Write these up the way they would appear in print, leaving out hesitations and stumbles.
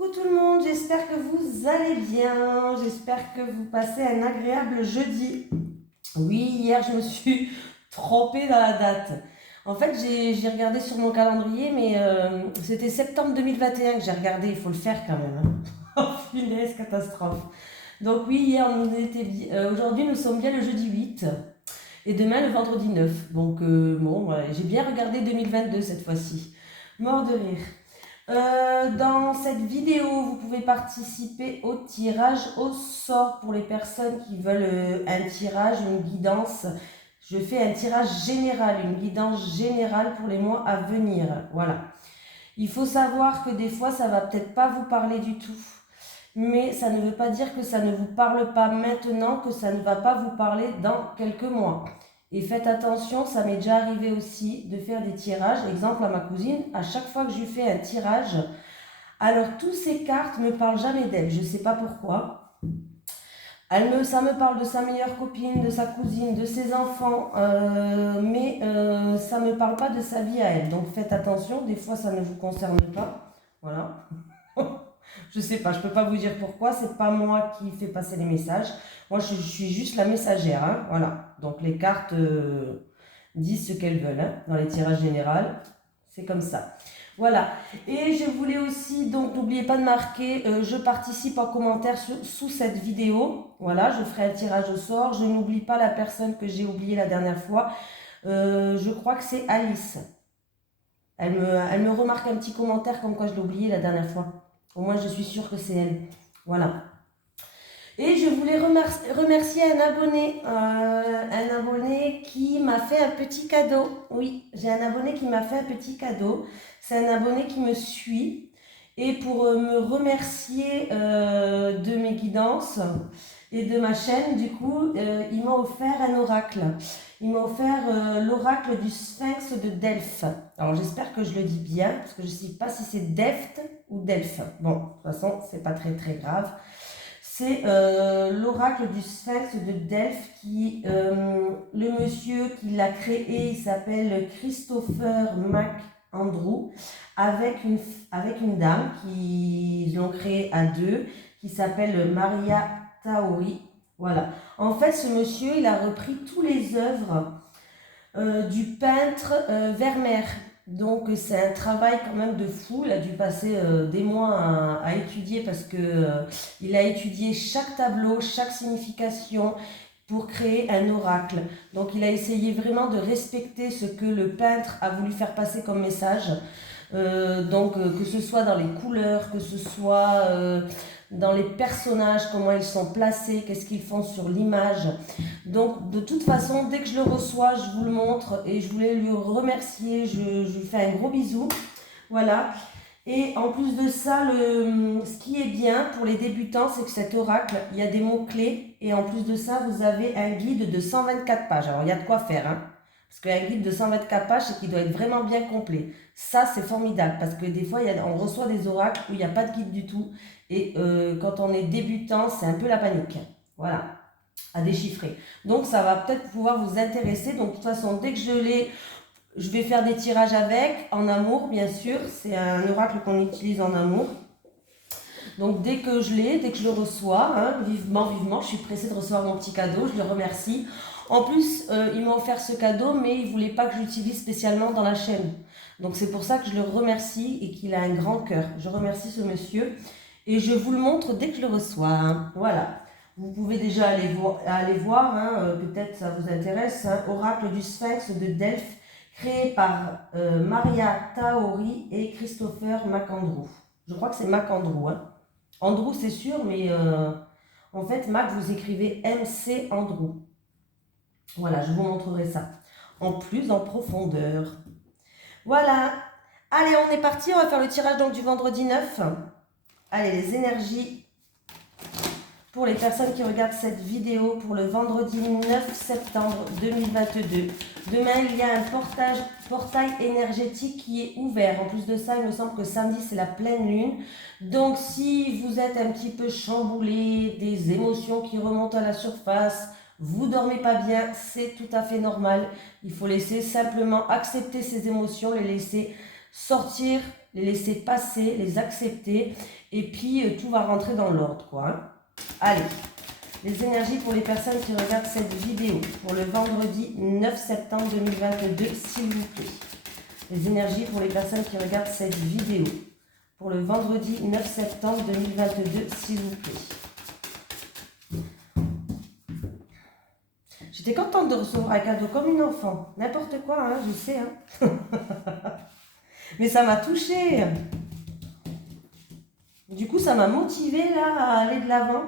Coucou tout le monde, j'espère que vous allez bien, j'espère que vous passez un agréable jeudi. Oui, hier je me suis trompée dans la date. En fait, j'ai regardé sur mon calendrier, mais c'était septembre 2021 que j'ai regardé, il faut le faire quand même, hein. Oh punaise, catastrophe. Donc oui, hier on était aujourd'hui nous sommes bien le jeudi 8 et demain le vendredi 9. Donc bon, ouais, j'ai bien regardé 2022 cette fois-ci. Mort de rire. Dans cette vidéo, vous pouvez participer au tirage au sort pour les personnes qui veulent un tirage, une guidance. Je fais un tirage général, une guidance générale pour les mois à venir. Voilà. Il faut savoir que des fois, ça va peut-être pas vous parler du tout. Mais ça ne veut pas dire que ça ne vous parle pas maintenant, que ça ne va pas vous parler dans quelques mois. Et faites attention, ça m'est déjà arrivé aussi de faire des tirages. Exemple à ma cousine, à chaque fois que je lui fais un tirage, alors toutes ces cartes ne me parlent jamais d'elle. Je ne sais pas pourquoi. Ça me parle de sa meilleure copine, de sa cousine, de ses enfants, mais ça ne me parle pas de sa vie à elle. Donc faites attention, des fois ça ne vous concerne pas. Voilà. Je sais pas, je peux pas vous dire pourquoi, c'est pas moi qui fais passer les messages. Moi, je suis juste la messagère, hein, voilà. Donc les cartes disent ce qu'elles veulent, hein, dans les tirages généraux, c'est comme ça. Voilà. Et je voulais aussi, donc n'oubliez pas de marquer, je participe en commentaire sous cette vidéo. Voilà, je ferai un tirage au sort. Je n'oublie pas la personne que j'ai oubliée la dernière fois. Je crois que c'est Alice. Elle me remarque un petit commentaire comme quoi je l'ai oubliée la dernière fois. Au moins, je suis sûre que c'est elle. Voilà. Et je voulais remercier un abonné qui m'a fait un petit cadeau. Oui, j'ai un abonné qui m'a fait un petit cadeau. C'est un abonné qui me suit. Et pour me remercier de mes guidances et de ma chaîne, du coup, il m'a offert un oracle. Il m'a offert l'oracle du Sphinx de Delphes. Alors j'espère que je le dis bien, parce que je ne sais pas si c'est Delft ou Delphes. Bon, de toute façon, c'est pas très très grave. C'est l'oracle du Sphinx de Delphes qui, le monsieur qui l'a créé, il s'appelle Christopher McAndrew, avec une dame qui l'ont créé à deux, qui s'appelle Maria Taori. Voilà. En fait, ce monsieur, il a repris toutes les œuvres du peintre Vermeer. Donc c'est un travail quand même de fou. Il a dû passer des mois à étudier parce que il a étudié chaque tableau, chaque signification pour créer un oracle. Donc il a essayé vraiment de respecter ce que le peintre a voulu faire passer comme message. Que ce soit dans les couleurs, que ce soit dans les personnages, comment ils sont placés, qu'est-ce qu'ils font sur l'image. Donc de toute façon, dès que je le reçois, je vous le montre et je voulais lui remercier, je lui fais un gros bisou. Voilà. Et en plus de ça, ce qui est bien pour les débutants, c'est que cet oracle, il y a des mots-clés et en plus de ça, vous avez un guide de 124 pages. Alors il y a de quoi faire, hein. Parce qu'un guide de 124 pages, c'est qu'il doit être vraiment bien complet. Ça, c'est formidable parce que des fois, on reçoit des oracles où il n'y a pas de guide du tout. Et quand on est débutant, c'est un peu la panique. Voilà, à déchiffrer. Donc, ça va peut-être pouvoir vous intéresser. Donc, de toute façon, dès que je l'ai, je vais faire des tirages avec, en amour, bien sûr. C'est un oracle qu'on utilise en amour. Donc, dès que je l'ai, dès que je le reçois, hein, vivement, je suis pressée de recevoir mon petit cadeau. Je le remercie. En plus, il m'a offert ce cadeau, mais il ne voulait pas que je l'utilise spécialement dans la chaîne. Donc, c'est pour ça que je le remercie et qu'il a un grand cœur. Je remercie ce monsieur et je vous le montre dès que je le reçois, hein. Voilà. Vous pouvez déjà aller voir, hein, peut-être ça vous intéresse, hein, Oracle du Sphinx de Delphes, créé par Maria Taori et Christopher McAndrew. Je crois que c'est McAndrew, hein. Andrew, c'est sûr, mais en fait, Mac, vous écrivez MC Andrew. Voilà, je vous montrerai ça. En plus, en profondeur. Voilà. Allez, on est parti. On va faire le tirage donc du vendredi 9. Allez, les énergies pour les personnes qui regardent cette vidéo pour le vendredi 9 septembre 2022. Demain, il y a un portail énergétique qui est ouvert. En plus de ça, il me semble que samedi, c'est la pleine lune. Donc, si vous êtes un petit peu chamboulé, des émotions qui remontent à la surface, vous dormez pas bien, c'est tout à fait normal. Il faut laisser simplement accepter ces émotions, les laisser sortir les laisser passer, les accepter, et puis tout va rentrer dans l'ordre, quoi. Hein. Allez, les énergies pour les personnes qui regardent cette vidéo, pour le vendredi 9 septembre 2022, s'il vous plaît. Les énergies pour les personnes qui regardent cette vidéo, pour le vendredi 9 septembre 2022, s'il vous plaît. J'étais contente de recevoir un cadeau comme une enfant. N'importe quoi, hein, je sais. Hein. Mais ça m'a touchée. Du coup, ça m'a motivée là à aller de l'avant.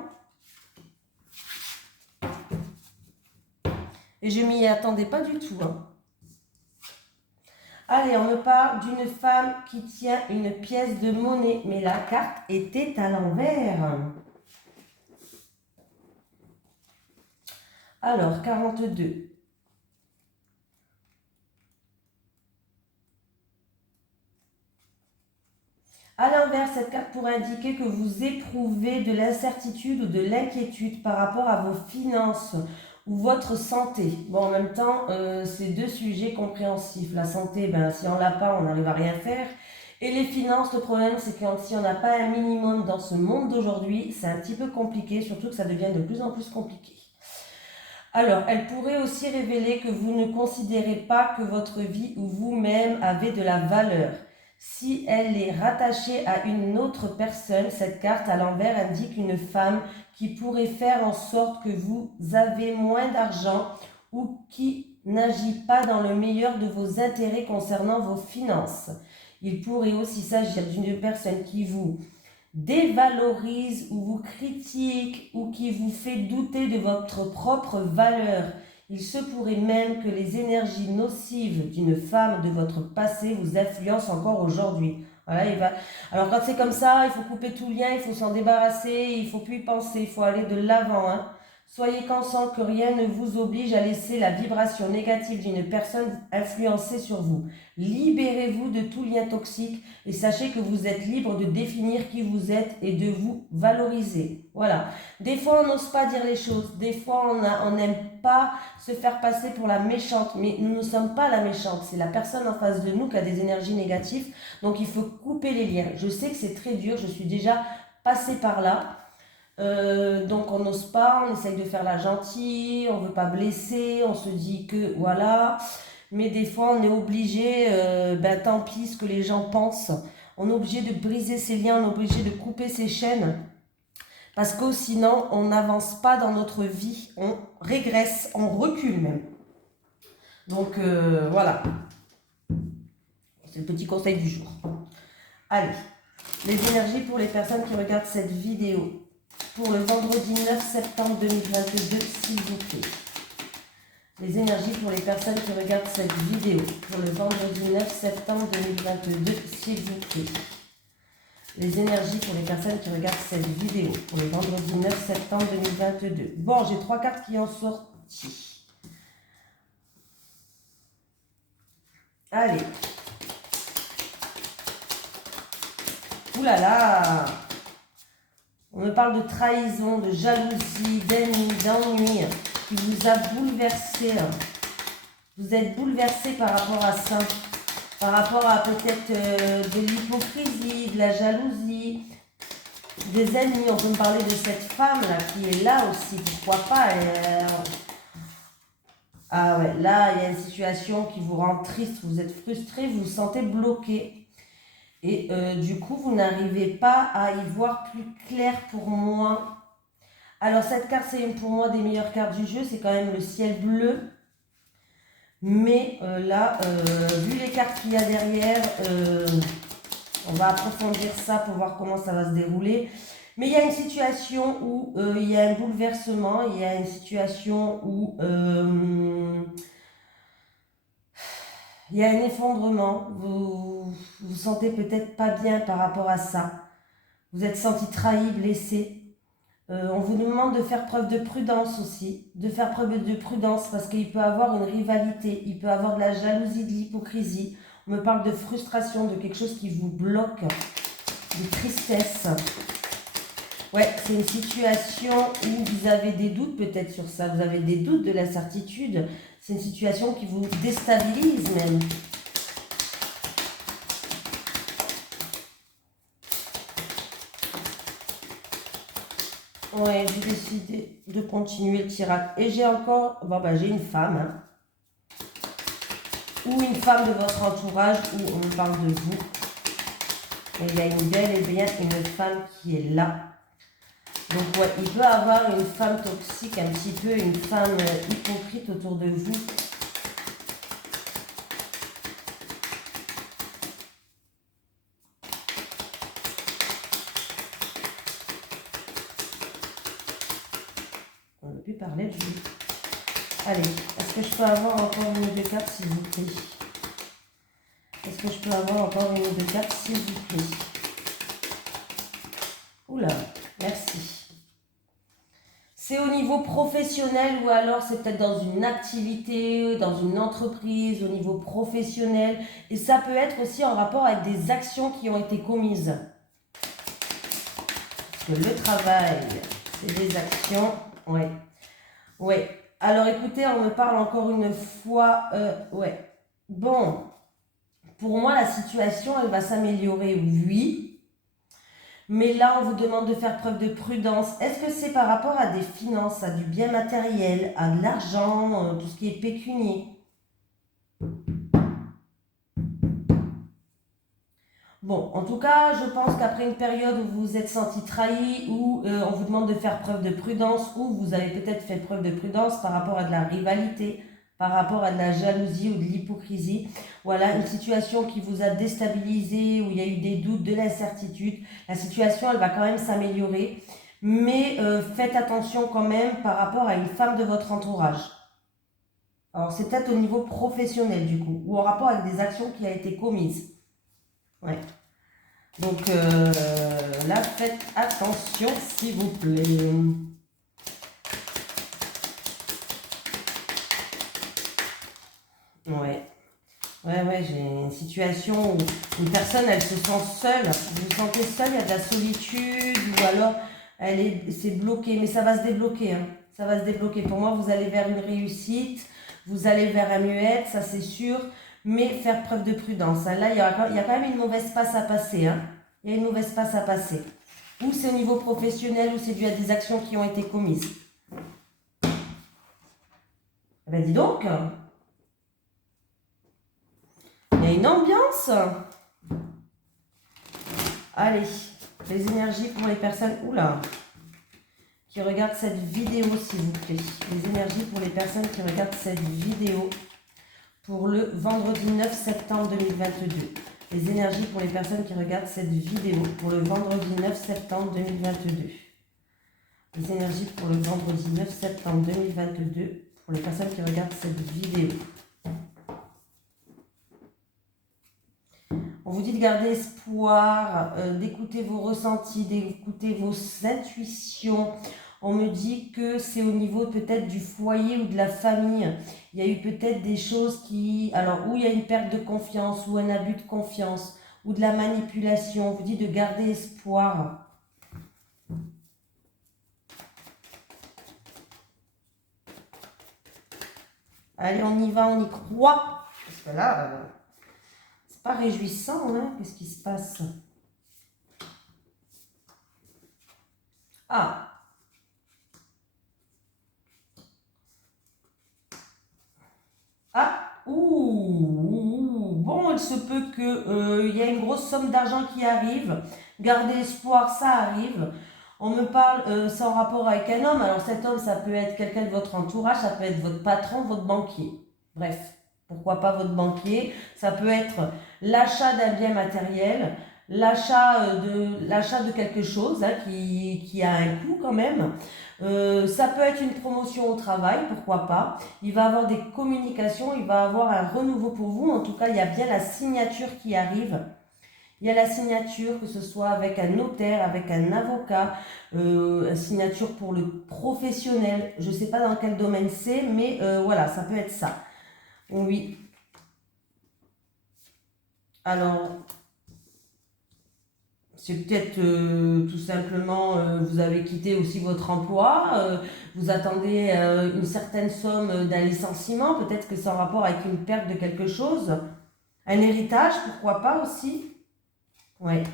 Et je m'y attendais pas du tout. Hein. Allez, on me parle d'une femme qui tient une pièce de monnaie. Mais la carte était à l'envers. Alors, 42. À l'inverse, cette carte pourrait indiquer que vous éprouvez de l'incertitude ou de l'inquiétude par rapport à vos finances ou votre santé. Bon, en même temps, c'est deux sujets compréhensifs. La santé, ben, si on l'a pas, on n'arrive à rien faire. Et les finances, le problème, c'est que si on n'a pas un minimum dans ce monde d'aujourd'hui, c'est un petit peu compliqué, surtout que ça devient de plus en plus compliqué. Alors, elle pourrait aussi révéler que vous ne considérez pas que votre vie ou vous-même avez de la valeur. Si elle est rattachée à une autre personne, cette carte à l'envers indique une femme qui pourrait faire en sorte que vous avez moins d'argent ou qui n'agit pas dans le meilleur de vos intérêts concernant vos finances. Il pourrait aussi s'agir d'une personne qui vous dévalorise ou vous critique ou qui vous fait douter de votre propre valeur. Il se pourrait même que les énergies nocives d'une femme de votre passé vous influencent encore aujourd'hui. Voilà, Alors quand c'est comme ça, il faut couper tout lien, il faut s'en débarrasser, il ne faut plus y penser, il faut aller de l'avant. Hein. Soyez conscient que rien ne vous oblige à laisser la vibration négative d'une personne influencer sur vous. Libérez-vous de tout lien toxique et sachez que vous êtes libre de définir qui vous êtes et de vous valoriser. Voilà. Des fois, on n'ose pas dire les choses. Des fois, on n'aime pas se faire passer pour la méchante. Mais nous ne sommes pas la méchante. C'est la personne en face de nous qui a des énergies négatives. Donc, il faut couper les liens. Je sais que c'est très dur. Je suis déjà passée par là. Donc on n'ose pas, on essaye de faire la gentille, on veut pas blesser, on se dit que voilà, mais des fois on est obligé, tant pis ce que les gens pensent, on est obligé de briser ces liens, on est obligé de couper ces chaînes, parce que sinon on n'avance pas dans notre vie, on régresse, on recule même. Donc voilà, c'est le petit conseil du jour. Allez, les énergies pour les personnes qui regardent cette vidéo. Pour le vendredi 9 septembre 2022, s'il vous plaît. Les énergies pour les personnes qui regardent cette vidéo. Pour le vendredi 9 septembre 2022, s'il vous plaît. Les énergies pour les personnes qui regardent cette vidéo. Pour le vendredi 9 septembre 2022. Bon, j'ai 3 cartes qui ont sorti. Allez. Ouh là là! On me parle de trahison, de jalousie, d'ennui qui vous a bouleversé. Vous êtes bouleversé par rapport à ça. Par rapport à peut-être de l'hypocrisie, de la jalousie, des ennemis. On peut me parler de cette femme-là qui est là aussi. Pourquoi pas Ah ouais, là, il y a une situation qui vous rend triste. Vous êtes frustré, vous vous sentez bloqué. Et du coup, vous n'arrivez pas à y voir plus clair pour moi. Alors, cette carte, c'est une pour moi des meilleures cartes du jeu. C'est quand même le ciel bleu. Mais là, vu les cartes qu'il y a derrière, on va approfondir ça pour voir comment ça va se dérouler. Mais il y a une situation où il y a un bouleversement. Il y a une situation où... il y a un effondrement, vous vous sentez peut-être pas bien par rapport à ça. Vous êtes senti trahi, blessé. On vous demande de faire preuve de prudence aussi, de faire preuve de prudence parce qu'il peut y avoir une rivalité, il peut y avoir de la jalousie, de l'hypocrisie. On me parle de frustration, de quelque chose qui vous bloque, de tristesse. Ouais, c'est une situation où vous avez des doutes peut-être sur ça, vous avez des doutes, de l'incertitude. C'est une situation qui vous déstabilise même. Ouais, j'ai décidé de continuer le tirage. Et j'ai encore, bon bah j'ai une femme, hein, ou une femme de votre entourage, où on me parle de vous. Et il y a une belle et bien une femme qui est là. Donc ouais, il peut avoir une femme toxique, un petit peu, une femme hypocrite autour de vous. On ne peut plus parler de lui. Allez, est-ce que je peux avoir encore une ou deux cartes, s'il vous plaît? Est-ce que je peux avoir encore une ou deux cartes, s'il vous plaît? Oula, merci. C'est au niveau professionnel ou alors c'est peut-être dans une activité, dans une entreprise, au niveau professionnel. Et ça peut être aussi en rapport avec des actions qui ont été commises. Parce que le travail, c'est des actions. Ouais. Ouais. Alors écoutez, on me parle encore une fois. Ouais. Bon, pour moi, la situation, elle va s'améliorer, oui. Mais là, on vous demande de faire preuve de prudence. Est-ce que c'est par rapport à des finances, à du bien matériel, à de l'argent, tout ce qui est pécunier? Bon, en tout cas, je pense qu'après une période où vous vous êtes senti trahi, où on vous demande de faire preuve de prudence, où vous avez peut-être fait preuve de prudence par rapport à de la rivalité, par rapport à de la jalousie ou de l'hypocrisie. Voilà, une situation qui vous a déstabilisé, où il y a eu des doutes, de l'incertitude. La situation, elle va quand même s'améliorer, mais faites attention quand même par rapport à une femme de votre entourage. Alors, c'est peut-être au niveau professionnel du coup, ou en rapport avec des actions qui ont été commises. Ouais. Donc là, faites attention s'il vous plaît. Ouais. Ouais, j'ai une situation où une personne, elle se sent seule. Vous vous sentez seule, il y a de la solitude, ou alors c'est bloqué, mais ça va se débloquer. Hein. Ça va se débloquer. Pour moi, vous allez vers une réussite, vous allez vers un muette, ça c'est sûr, mais faire preuve de prudence. Hein. Là, il y a quand même une mauvaise passe à passer. Hein. Il y a une mauvaise passe à passer. Ou c'est au niveau professionnel, ou c'est dû à des actions qui ont été commises. Eh ben dis donc, il y a une ambiance. Allez, les énergies pour les personnes qui regardent cette vidéo, s'il vous plaît. Les énergies pour les personnes qui regardent cette vidéo pour le vendredi 9 septembre 2022. Les énergies pour les personnes qui regardent cette vidéo pour le vendredi 9 septembre 2022. Les énergies pour le vendredi 9 septembre 2022 pour les personnes qui regardent cette vidéo. On vous dit de garder espoir, d'écouter vos ressentis, d'écouter vos intuitions. On me dit que c'est au niveau peut-être du foyer ou de la famille. Il y a eu peut-être des choses où il y a une perte de confiance ou un abus de confiance ou de la manipulation. On vous dit de garder espoir. Allez, on y va, on y croit. Parce que là, c'est pas réjouissant, hein. Qu'est-ce qui se passe? Ah! Ah! Bon, il se peut qu'il y ait une grosse somme d'argent qui arrive. Gardez espoir, ça arrive. On me parle, c'est en rapport avec un homme. Alors cet homme, ça peut être quelqu'un de votre entourage, ça peut être votre patron, votre banquier. Bref, pourquoi pas votre banquier. Ça peut être l'achat d'un bien matériel, l'achat de quelque chose hein, qui a un coût quand même. Ça peut être une promotion au travail, pourquoi pas. Il va avoir des communications, il va avoir un renouveau pour vous. En tout cas, il y a bien la signature qui arrive. Il y a la signature, que ce soit avec un notaire, avec un avocat, une signature pour le professionnel. Je ne sais pas dans quel domaine c'est, mais voilà, ça peut être ça. Oui. Alors, c'est peut-être tout simplement, vous avez quitté aussi votre emploi, vous attendez une certaine somme d'un licenciement, peut-être que c'est en rapport avec une perte de quelque chose. Un héritage, pourquoi pas aussi. Ouais.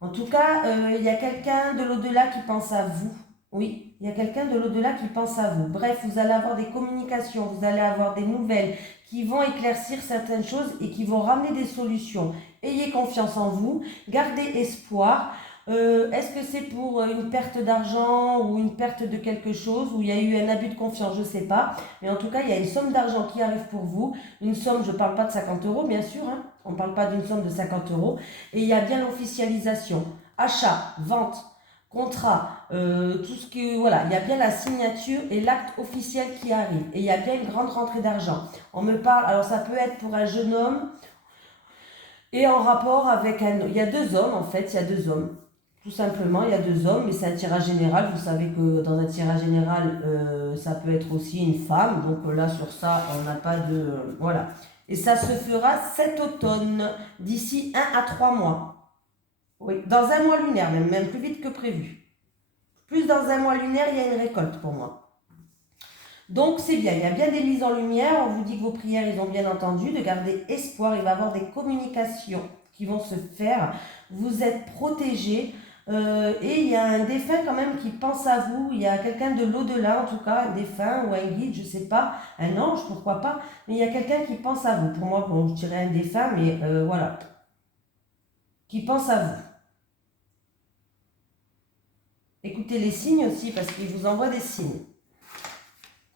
En tout cas, il y a quelqu'un de l'au-delà qui pense à vous. Oui, il y a quelqu'un de l'au-delà qui pense à vous. Bref, vous allez avoir des communications, vous allez avoir des nouvelles qui vont éclaircir certaines choses et qui vont ramener des solutions. Ayez confiance en vous, gardez espoir. Est-ce que c'est pour une perte d'argent ou une perte de quelque chose, ou il y a eu un abus de confiance, je ne sais pas. Mais en tout cas, il y a une somme d'argent qui arrive pour vous. Une somme, je ne parle pas de 50 euros, bien sûr. Hein. On ne parle pas d'une somme de 50 euros. Et il y a bien l'officialisation. Achat, vente, contrat, tout ce que... Voilà, il y a bien la signature et l'acte officiel qui arrive. Et il y a bien une grande rentrée d'argent. On me parle, alors ça peut être pour un jeune homme et en rapport avec un... Il y a deux hommes, en fait, il y a deux hommes. Tout simplement, il y a deux hommes, mais c'est un tirage général. Vous savez que dans un tirage général, ça peut être aussi une femme. Donc là, sur ça, on n'a pas de... voilà. Et ça se fera cet automne, d'ici 1 à 3 mois. Oui, dans un mois lunaire, même plus vite que prévu. Plus dans un mois lunaire, il y a une récolte pour moi. Donc c'est bien, il y a bien des mises en lumière. On vous dit que vos prières, ils ont bien entendu, de garder espoir. Il va y avoir des communications qui vont se faire. Vous êtes protégés. Et il y a un défunt quand même qui pense à vous, il y a quelqu'un de l'au-delà en tout cas, un défunt ou un guide, je ne sais pas, un ange, pourquoi pas, mais il y a quelqu'un qui pense à vous. Pour moi, bon, je dirais un défunt, mais voilà, qui pense à vous. Écoutez les signes aussi, parce qu'il vous envoie des signes.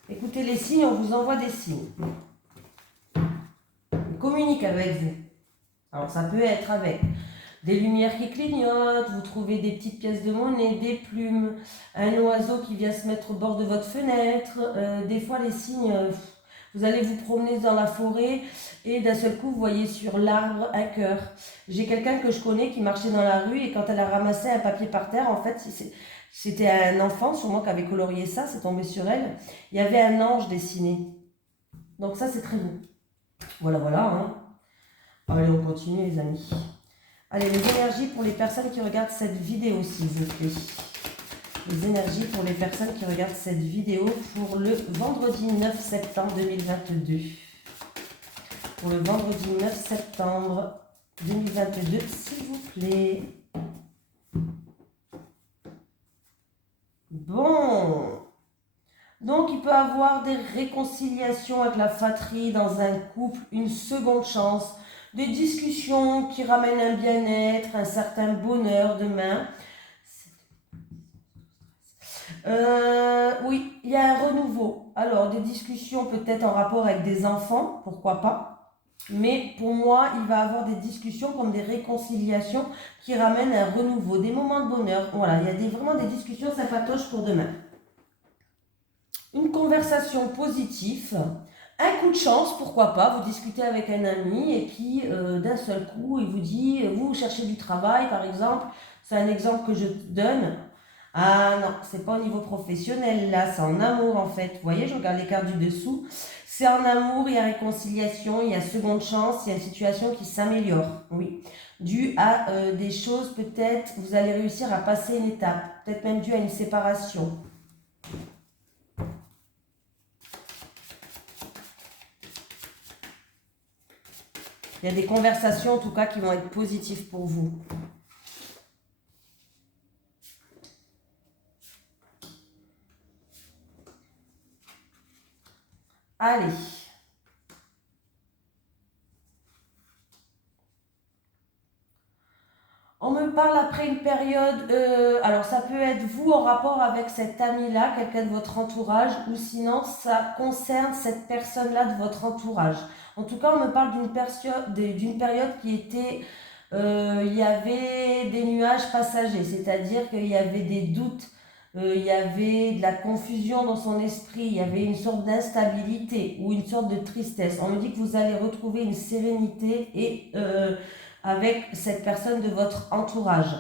Écoutez les signes, on vous envoie des signes. Il communique avec vous. Alors ça peut être avec des lumières qui clignotent, vous trouvez des petites pièces de monnaie, des plumes, un oiseau qui vient se mettre au bord de votre fenêtre. Des fois, les signes, vous allez vous promener dans la forêt et d'un seul coup, vous voyez sur l'arbre un cœur. J'ai quelqu'un que je connais qui marchait dans la rue et quand elle a ramassé un papier par terre, en fait, c'était un enfant sûrement qui avait colorié ça, c'est tombé sur elle. Il y avait un ange dessiné. Donc ça, c'est très beau. Voilà, voilà. Hein. Allez, on continue les amis. Allez, les énergies pour les personnes qui regardent cette vidéo, s'il vous plaît. Les énergies pour les personnes qui regardent cette vidéo pour le vendredi 9 septembre 2022. Pour le vendredi 9 septembre 2022, s'il vous plaît. Bon. Donc, il peut y avoir des réconciliations avec la fratrie dans un couple, une seconde chance, des discussions qui ramènent un bien-être, un certain bonheur demain. Oui, il y a un renouveau. Alors, des discussions peut-être en rapport avec des enfants, pourquoi pas. Mais pour moi, il va y avoir des discussions comme des réconciliations qui ramènent un renouveau, des moments de bonheur. Voilà, il y a vraiment des discussions sympatoches pour demain. Une conversation positive, un coup de chance, pourquoi pas, vous discutez avec un ami et qui, d'un seul coup, il vous dit, vous cherchez du travail, par exemple, c'est un exemple que je donne. Ah non, c'est pas au niveau professionnel, là, c'est en amour, en fait. Vous voyez, je regarde les cartes du dessous. C'est en amour, il y a réconciliation, il y a seconde chance, il y a une situation qui s'améliore, oui. Dû à des choses, peut-être, vous allez réussir à passer une étape, peut-être même dû à une séparation. Il y a des conversations, en tout cas, qui vont être positives pour vous. Allez. On me parle après une période, alors ça peut être vous en rapport avec cet ami-là, quelqu'un de votre entourage, ou sinon ça concerne cette personne-là de votre entourage. En tout cas, on me parle d'une période qui était, il y avait des nuages passagers, c'est-à-dire qu'il y avait des doutes, il y avait de la confusion dans son esprit, il y avait une sorte d'instabilité ou une sorte de tristesse. On me dit que vous allez retrouver une sérénité et avec cette personne de votre entourage.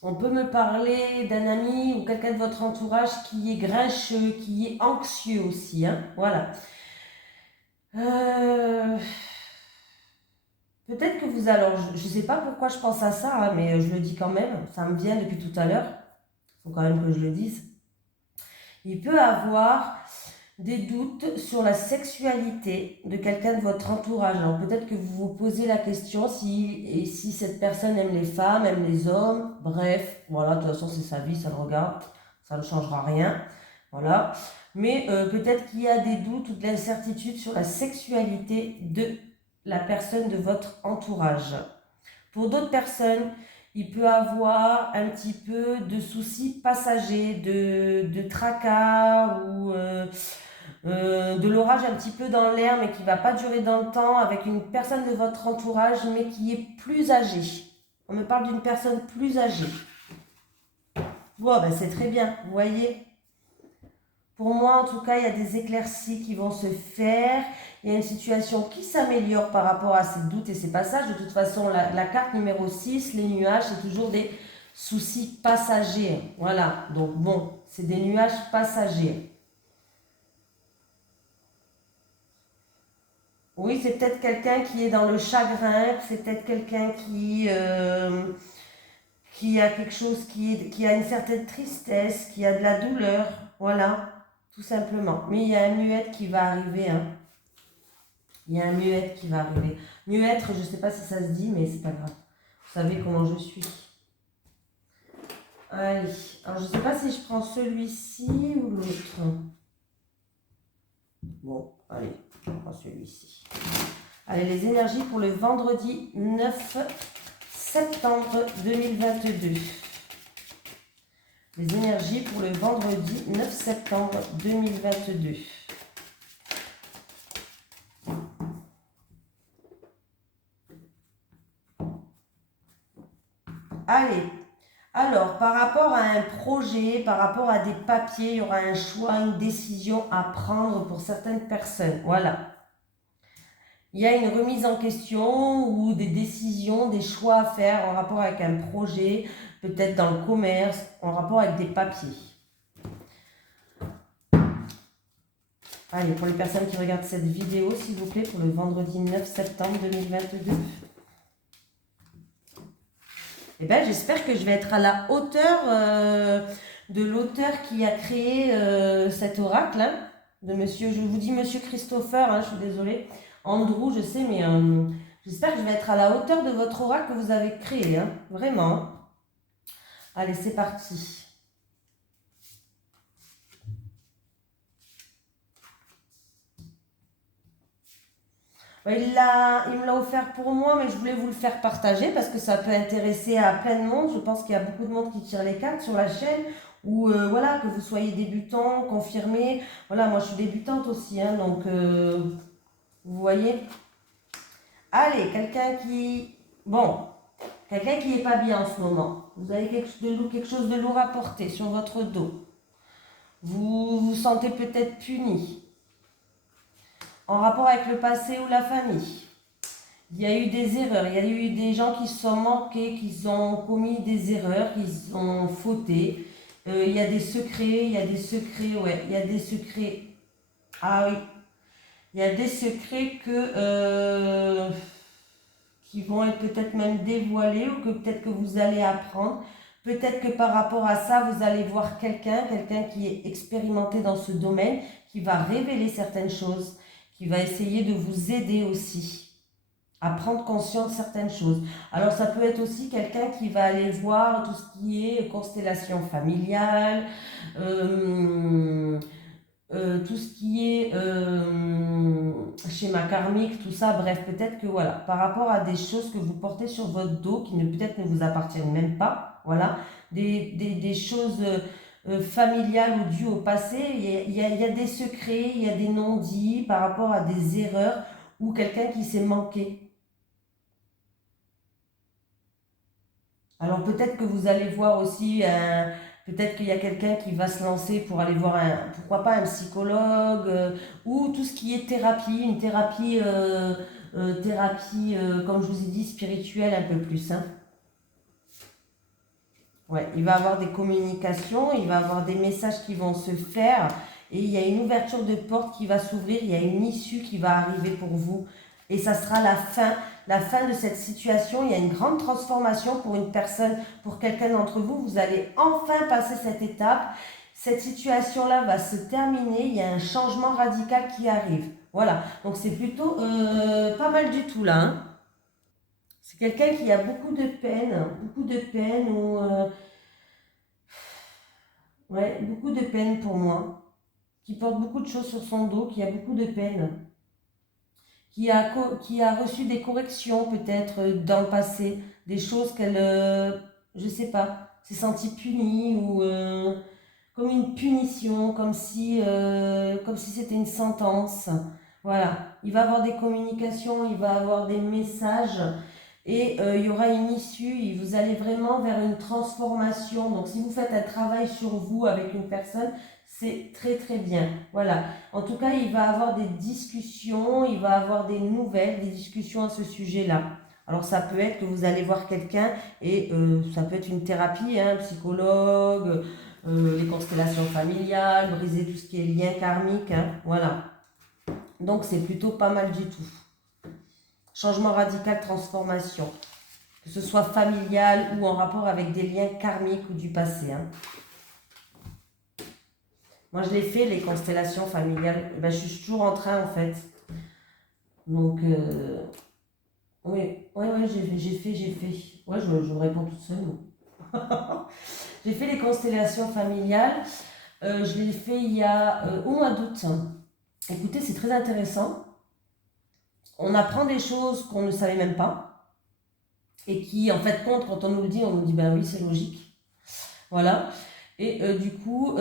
On peut me parler d'un ami ou quelqu'un de votre entourage qui est grincheux, qui est anxieux aussi. Hein, voilà. Peut-être que vous... Alors, je ne sais pas pourquoi je pense à ça, hein, mais je le dis quand même. Ça me vient depuis tout à l'heure. Il faut quand même que je le dise. Il peut avoir des doutes sur la sexualité de quelqu'un de votre entourage. Alors peut-être que vous vous posez la question si cette personne aime les femmes, aime les hommes, bref, voilà, de toute façon c'est sa vie, ça le regarde, ça ne changera rien, voilà. Mais peut-être qu'il y a des doutes ou de l'incertitude sur la sexualité de la personne de votre entourage. Pour d'autres personnes, il peut avoir un petit peu de soucis passagers, de tracas ou de l'orage un petit peu dans l'air, mais qui ne va pas durer dans le temps, avec une personne de votre entourage, mais qui est plus âgée. On me parle d'une personne plus âgée. Bon, ben c'est très bien, vous voyez. Pour moi, en tout cas, il y a des éclaircies qui vont se faire. Il y a une situation qui s'améliore par rapport à ces doutes et ces passages. De toute façon, la carte numéro 6, les nuages, c'est toujours des soucis passagers. Voilà, donc bon, c'est des nuages passagers. Oui, c'est peut-être quelqu'un qui est dans le chagrin, c'est peut-être quelqu'un qui a quelque chose, qui a une certaine tristesse, qui a de la douleur. Voilà, tout simplement. Mais il y a un muette qui va arriver, hein. Il y a un muette qui va arriver. Muêtre, je ne sais pas si ça se dit, mais c'est pas grave. Vous savez comment je suis. Allez, alors je ne sais pas si je prends celui-ci ou l'autre. Bon, allez, je prends celui-ci. Allez, les énergies pour le vendredi 9 septembre 2022. Les énergies pour le vendredi 9 septembre 2022. Allez, alors par rapport à un projet, par rapport à des papiers, il y aura un choix, une décision à prendre pour certaines personnes. Voilà. Il y a une remise en question ou des décisions, des choix à faire en rapport avec un projet, peut-être dans le commerce, en rapport avec des papiers. Allez, pour les personnes qui regardent cette vidéo, s'il vous plaît, pour le vendredi 9 septembre 2022. Eh bien, j'espère que je vais être à la hauteur de l'auteur qui a créé cet oracle, hein, de monsieur, je vous dis monsieur Christopher, hein, je suis désolée, Andrew, je sais, mais j'espère que je vais être à la hauteur de votre oracle que vous avez créé, hein, vraiment. Allez, c'est parti. Il me l'a offert pour moi, mais je voulais vous le faire partager parce que ça peut intéresser à plein de monde. Je pense qu'il y a beaucoup de monde qui tire les cartes sur la chaîne ou voilà, que vous soyez débutant, confirmé. Voilà, moi je suis débutante aussi, hein, donc vous voyez. Allez, quelqu'un qui... Bon, quelqu'un qui n'est pas bien en ce moment. Vous avez quelque chose de lourd à porter sur votre dos. Vous vous sentez peut-être puni. En rapport avec le passé ou la famille. Il y a eu des erreurs, il y a eu des gens qui se sont manqués, qui ont commis des erreurs, qui ont fauté. Il y a des secrets, ouais, il y a des secrets. Ah oui, il y a des secrets qui vont être peut-être même dévoilés ou que peut-être que vous allez apprendre. Peut-être que par rapport à ça, vous allez voir quelqu'un qui est expérimenté dans ce domaine, qui va révéler certaines choses, qui va essayer de vous aider aussi à prendre conscience de certaines choses. Alors ça peut être aussi quelqu'un qui va aller voir tout ce qui est constellation familiale, tout ce qui est schéma karmique, tout ça, bref, peut-être que voilà, par rapport à des choses que vous portez sur votre dos qui peut-être ne vous appartiennent même pas, voilà, des choses familiales ou dues au passé, il y a des secrets, il y a des non-dits par rapport à des erreurs ou quelqu'un qui s'est manqué. Alors peut-être que vous allez voir aussi, peut-être qu'il y a quelqu'un qui va se lancer pour aller voir pourquoi pas un psychologue ou tout ce qui est thérapie, une thérapie, comme je vous ai dit, spirituelle un peu plus. Hein. Ouais, il va y avoir des communications, il va y avoir des messages qui vont se faire et il y a une ouverture de porte qui va s'ouvrir, il y a une issue qui va arriver pour vous. Et ça sera la fin de cette situation. Il y a une grande transformation pour une personne, pour quelqu'un d'entre vous. Vous allez enfin passer cette étape. cette situation-là va se terminer, il y a un changement radical qui arrive. Voilà, donc c'est plutôt pas mal du tout là, hein. C'est quelqu'un qui a beaucoup de peine ou ouais, beaucoup de peine pour moi, qui porte beaucoup de choses sur son dos, qui a beaucoup de peine, qui a reçu des corrections peut-être dans le passé, des choses qu'elle, je sais pas, s'est sentie punie ou comme une punition, comme si c'était une sentence. Voilà, il va avoir des communications, il va avoir des messages et il y aura une issue, vous allez vraiment vers une transformation. Donc si vous faites un travail sur vous avec une personne, c'est très très bien. Voilà, en tout cas, il va avoir des discussions, il va avoir des nouvelles, des discussions à ce sujet-là. Alors ça peut être que vous allez voir quelqu'un et ça peut être une thérapie, hein, psychologue, les constellations familiales, briser tout ce qui est lien karmique, hein, voilà. Donc c'est plutôt pas mal du tout. Changement radical, transformation. Que ce soit familial ou en rapport avec des liens karmiques ou du passé. Hein. Moi je l'ai fait, les constellations familiales. Ben, je suis toujours en train en fait. Donc, oui, j'ai fait. Ouais, je me réponds toute seule. J'ai fait les constellations familiales. Je l'ai fait il y a au mois d'août. Écoutez, c'est très intéressant. On apprend des choses qu'on ne savait même pas et qui, en fait, compte quand on nous dit ben oui, c'est logique. Voilà. Et du coup,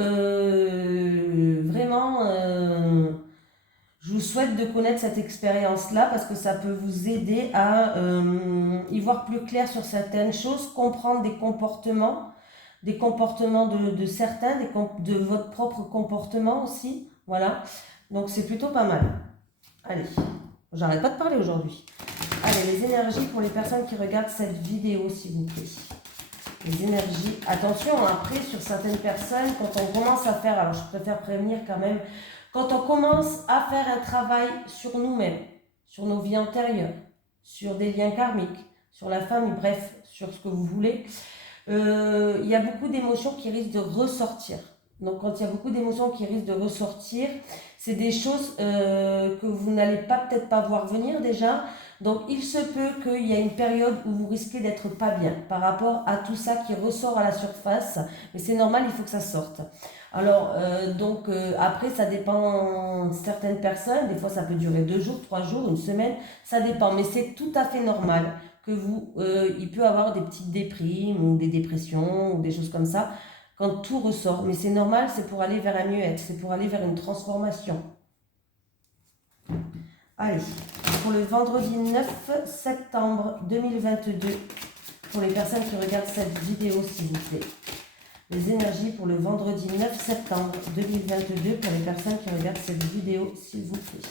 vraiment, je vous souhaite de connaître cette expérience-là parce que ça peut vous aider à y voir plus clair sur certaines choses, comprendre des comportements de certains, de votre propre comportement aussi. Voilà. Donc c'est plutôt pas mal. Allez, j'arrête pas de parler aujourd'hui. Allez, les énergies pour les personnes qui regardent cette vidéo, s'il vous plaît. Les énergies. Attention, après, sur certaines personnes, quand on commence à faire, alors je préfère prévenir quand même, quand on commence à faire un travail sur nous-mêmes, sur nos vies antérieures, sur des liens karmiques, sur la famille, bref, sur ce que vous voulez, il y a beaucoup d'émotions qui risquent de ressortir. Donc quand il y a beaucoup d'émotions qui risquent de ressortir, c'est des choses que vous n'allez pas peut-être pas voir venir déjà. Donc il se peut qu'il y ait une période où vous risquez d'être pas bien par rapport à tout ça qui ressort à la surface. Mais c'est normal, il faut que ça sorte. Alors après ça dépend certaines personnes, des fois ça peut durer 2 jours, 3 jours, une semaine, ça dépend. Mais c'est tout à fait normal que il peut avoir des petites déprimes ou des dépressions ou des choses comme ça quand tout ressort. Mais c'est normal, c'est pour aller vers un mieux-être, c'est pour aller vers une transformation. Allez, pour le vendredi 9 septembre 2022, pour les personnes qui regardent cette vidéo, s'il vous plaît. Les énergies pour le vendredi 9 septembre 2022, pour les personnes qui regardent cette vidéo, s'il vous plaît.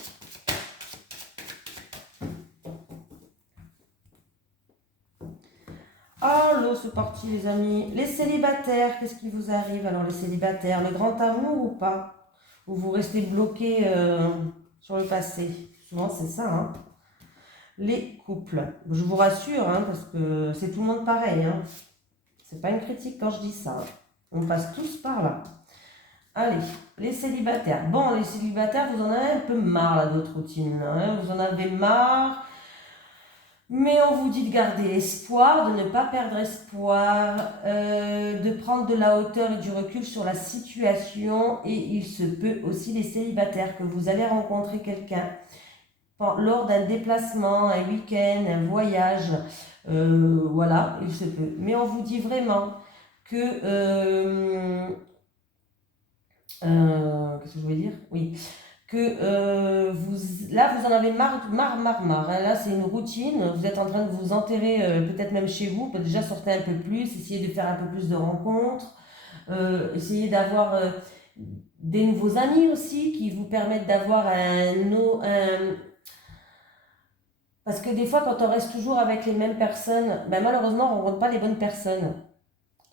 Allô, c'est parti les amis. Les célibataires, qu'est-ce qui vous arrive alors les célibataires? Le grand amour ou pas? Ou vous restez bloqué sur le passé? Souvent c'est ça, hein. Les couples. Je vous rassure, hein, parce que c'est tout le monde pareil. Hein. C'est pas une critique quand je dis ça. Hein. On passe tous par là. Allez, les célibataires. Bon, les célibataires, vous en avez un peu marre là, de votre routine. Hein. Vous en avez marre. Mais on vous dit de garder espoir, de ne pas perdre espoir, de prendre de la hauteur et du recul sur la situation. Et il se peut aussi, les célibataires, que vous allez rencontrer quelqu'un lors d'un déplacement, un week-end, un voyage. Voilà, il se peut. Mais on vous dit vraiment que... qu'est-ce que je voulais dire? Oui. Que là, vous en avez marre. Hein. Là, c'est une routine. Vous êtes en train de vous enterrer, peut-être même chez vous. Peut-être déjà sortir un peu plus, essayer de faire un peu plus de rencontres, essayer d'avoir des nouveaux amis aussi qui vous permettent d'avoir parce que des fois, quand on reste toujours avec les mêmes personnes, ben malheureusement, on ne rencontre pas les bonnes personnes.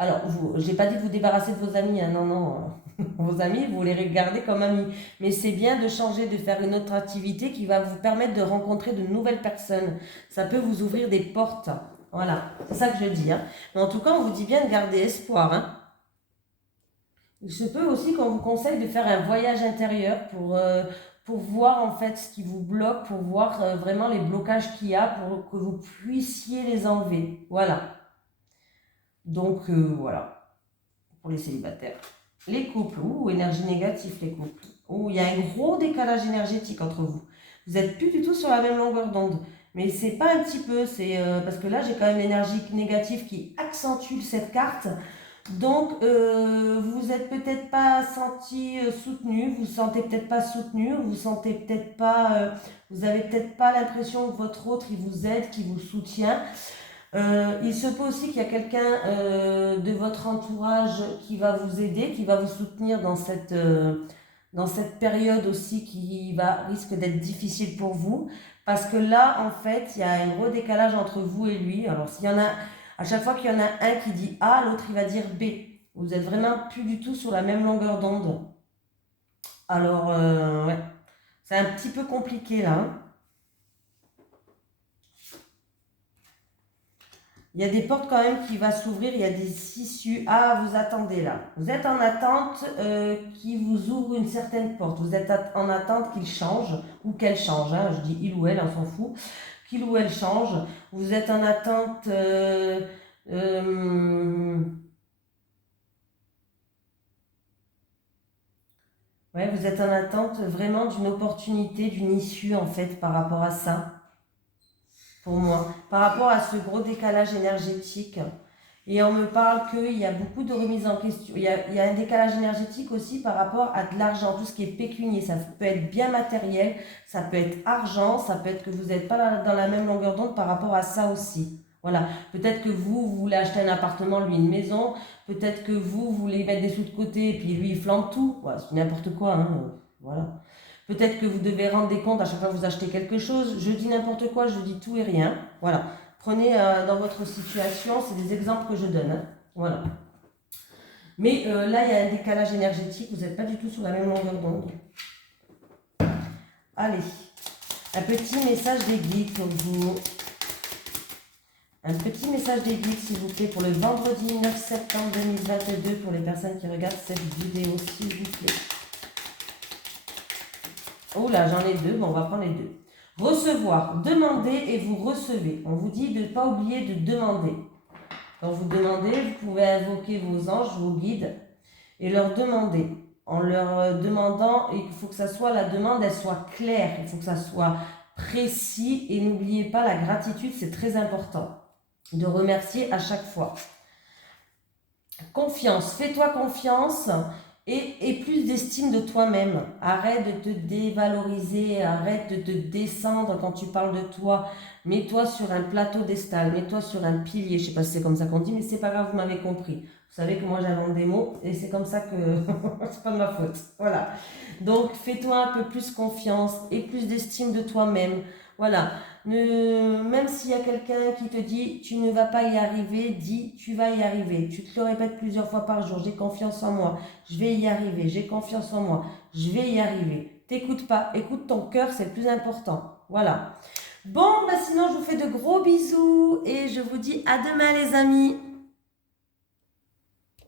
Alors, je n'ai pas dit de vous débarrasser de vos amis, hein, non, non. Vos amis, vous les regardez comme amis. Mais c'est bien de changer, de faire une autre activité qui va vous permettre de rencontrer de nouvelles personnes. Ça peut vous ouvrir des portes. Voilà, c'est ça que je dis. Hein. Mais en tout cas, on vous dit bien de garder espoir. Hein. Il se peut aussi qu'on vous conseille de faire un voyage intérieur pour voir en fait ce qui vous bloque, pour voir vraiment les blocages qu'il y a, pour que vous puissiez les enlever. Voilà. Donc voilà, pour les célibataires. Les couples, énergie négative les couples. Il y a un gros décalage énergétique entre vous. Vous n'êtes plus du tout sur la même longueur d'onde. Mais c'est pas un petit peu, c'est parce que là j'ai quand même l'énergie négative qui accentue cette carte. Donc vous êtes peut-être pas senti soutenu, vous sentez peut-être pas soutenu, vous sentez peut-être pas, vous avez peut-être pas l'impression que votre autre il vous aide, qui vous soutient. Il se peut aussi qu'il y a quelqu'un de votre entourage qui va vous aider, qui va vous soutenir dans cette période aussi qui risque d'être difficile pour vous. Parce que là, en fait, il y a un gros décalage entre vous et lui. Alors, s'il y en a, à chaque fois qu'il y en a un qui dit A, l'autre il va dire B. Vous êtes vraiment plus du tout sur la même longueur d'onde. Alors, ouais, c'est un petit peu compliqué là, hein. Il y a des portes quand même qui vont s'ouvrir, il y a des issues. Ah, vous attendez là. Vous êtes en attente qu'il vous ouvre une certaine porte. Vous êtes en attente qu'il change ou qu'elle change. Hein. Je dis il ou elle, on s'en fout. Qu'il ou elle change. Vous êtes en attente... ouais, vous êtes en attente vraiment d'une opportunité, d'une issue en fait par rapport à ça. Pour moi, par rapport à ce gros décalage énergétique. Et on me parle qu'il y a beaucoup de remises en question. Il y a un décalage énergétique aussi par rapport à de l'argent, tout ce qui est pécunier. Ça peut être bien matériel, ça peut être argent, ça peut être que vous n'êtes pas dans la même longueur d'onde par rapport à ça aussi. Voilà, peut-être que vous voulez acheter un appartement, lui une maison. Peut-être que vous voulez mettre des sous de côté et puis lui il flambe tout. Ouais, c'est n'importe quoi, hein. Voilà. Peut-être que vous devez rendre des comptes à chaque fois que vous achetez quelque chose. Je dis n'importe quoi, je dis tout et rien. Voilà. Prenez dans votre situation, c'est des exemples que je donne. Hein. Voilà. Mais là, il y a un décalage énergétique, vous n'êtes pas du tout sur la même longueur d'onde. Allez, un petit message des guides pour vous. Un petit message des guides, s'il vous plaît, pour le vendredi 9 septembre 2022, pour les personnes qui regardent cette vidéo, s'il vous plaît. Oh là, j'en ai deux, bon, on va prendre les deux. Recevoir, demander et vous recevez. On vous dit de ne pas oublier de demander. Quand vous demandez, vous pouvez invoquer vos anges, vos guides et leur demander. En leur demandant, il faut que ça soit, la demande, elle soit claire, il faut que ça soit précis et n'oubliez pas la gratitude, c'est très important de remercier à chaque fois. Confiance, fais-toi confiance. Et plus d'estime de toi-même. Arrête de te dévaloriser, arrête de te descendre quand tu parles de toi. Mets-toi sur un plateau d'estal, mets-toi sur un pilier. Je sais pas si c'est comme ça qu'on dit, mais c'est pas grave, vous m'avez compris. Vous savez que moi j'invente des mots et c'est comme ça que c'est pas de ma faute. Voilà. Donc fais-toi un peu plus confiance et plus d'estime de toi-même. Voilà. Même s'il y a quelqu'un qui te dit tu ne vas pas y arriver, dis tu vas y arriver. Tu te le répètes plusieurs fois par jour. J'ai confiance en moi. Je vais y arriver. J'ai confiance en moi. Je vais y arriver. T'écoutes pas. Écoute ton cœur, c'est le plus important. Voilà. Bon, sinon je vous fais de gros bisous et je vous dis à demain les amis.